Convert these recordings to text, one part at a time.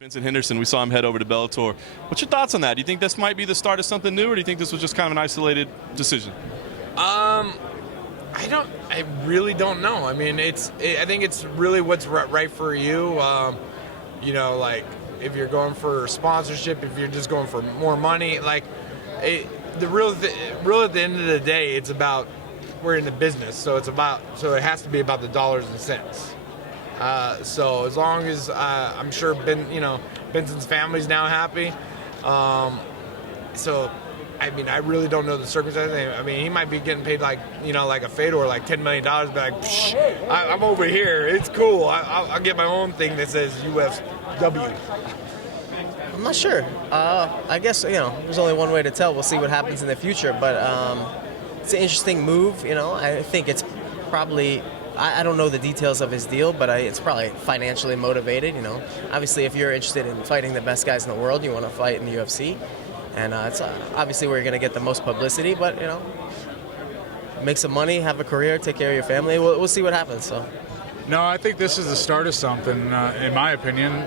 Benson Henderson, we saw him head over to Bellator. What's your thoughts on that? Do you think this might be the start of something new, or do you think this was just kind of an isolated decision? I really don't know. I mean, I think it's really what's right for you. You know, like if you're going for sponsorship, if you're just going for more money, like real at the end of the day, it's about, we're in the business, so it has to be about the dollars and cents. So as long as I'm sure Benson's family's now happy. So I mean, I really don't know the circumstances. I mean, he might be getting paid like a Fedor, like $10 million. Be like, I'm over here. It's cool. I'll get my own thing that says UFW. I'm not sure. I guess there's only one way to tell. We'll see what happens in the future. But it's an interesting move. I think it's probably. I don't know the details of his deal, but it's probably financially motivated. Obviously, if you're interested in fighting the best guys in the world, you want to fight in the UFC, and it's obviously where you're going to get the most publicity. But make some money, have a career, take care of your family. We'll see what happens. So. No, I think this is the start of something. In my opinion,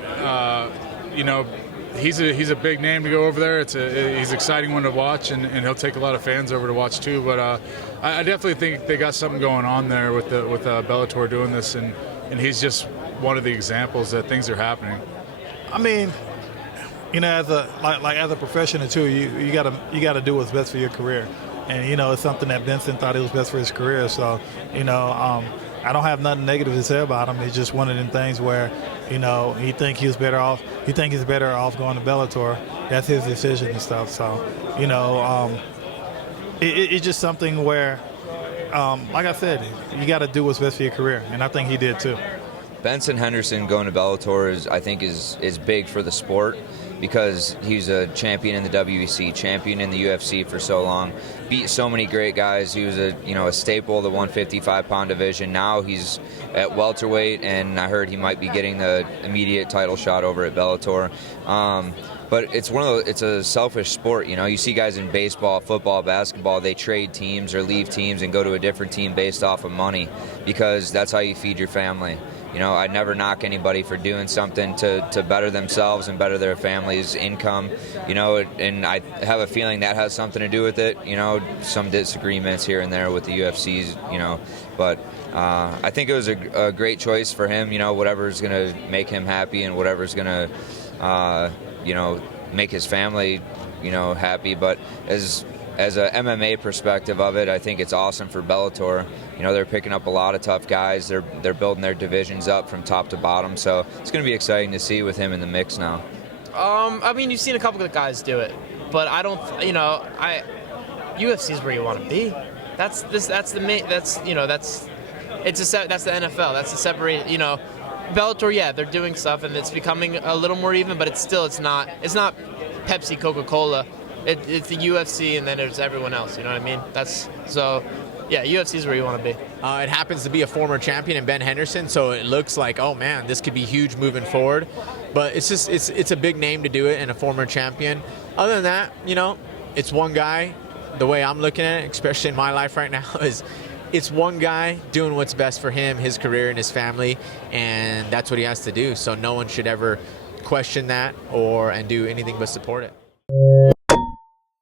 he's a big name to go over there. He's an exciting one to watch, and he'll take a lot of fans over to watch too. But I definitely think they got something going on there with Bellator doing this, and he's just one of the examples that things are happening. I mean, as a professional too, you gotta do what's best for your career, and it's something that Benson thought it was best for his career. So I don't have nothing negative to say about him. It's just one of them things where, he think he's better off. He think he's better off going to Bellator. That's his decision and stuff. So, it's just something where, like I said, you got to do what's best for your career, and I think he did too. Benson Henderson going to Bellator is big for the sport, because he's a champion in the WEC, champion in the UFC for so long, beat so many great guys. He was a staple of the 155-pound division. Now he's at welterweight, and I heard he might be getting the immediate title shot over at Bellator. But it's a selfish sport. You see guys in baseball, football, basketball, they trade teams or leave teams and go to a different team based off of money, because that's how you feed your family. I never knock anybody for doing something to better themselves and better their family's income, and I have a feeling that has something to do with it, some disagreements here and there with the UFCs, but I think it was a great choice for him, whatever's going to make him happy and whatever's going to, make his family, happy. But as a MMA perspective of it, I think it's awesome for Bellator. They're picking up a lot of tough guys. They're building their divisions up from top to bottom. So it's going to be exciting to see with him in the mix now. I mean, you've seen a couple of guys do it, but I don't. UFC is where you want to be. That's the main. That's the NFL. That's the separate. Bellator, yeah, they're doing stuff and it's becoming a little more even, but it's not Pepsi, Coca-Cola. It's the UFC, and then there's everyone else. You know what I mean? Yeah, UFC is where you want to be. It happens to be a former champion in Ben Henderson, so it looks like, oh man, this could be huge moving forward. But it's a big name to do it, and a former champion. Other than that, it's one guy. The way I'm looking at it, especially in my life right now, is it's one guy doing what's best for him, his career, and his family, and that's what he has to do. So no one should ever question that and do anything but support it.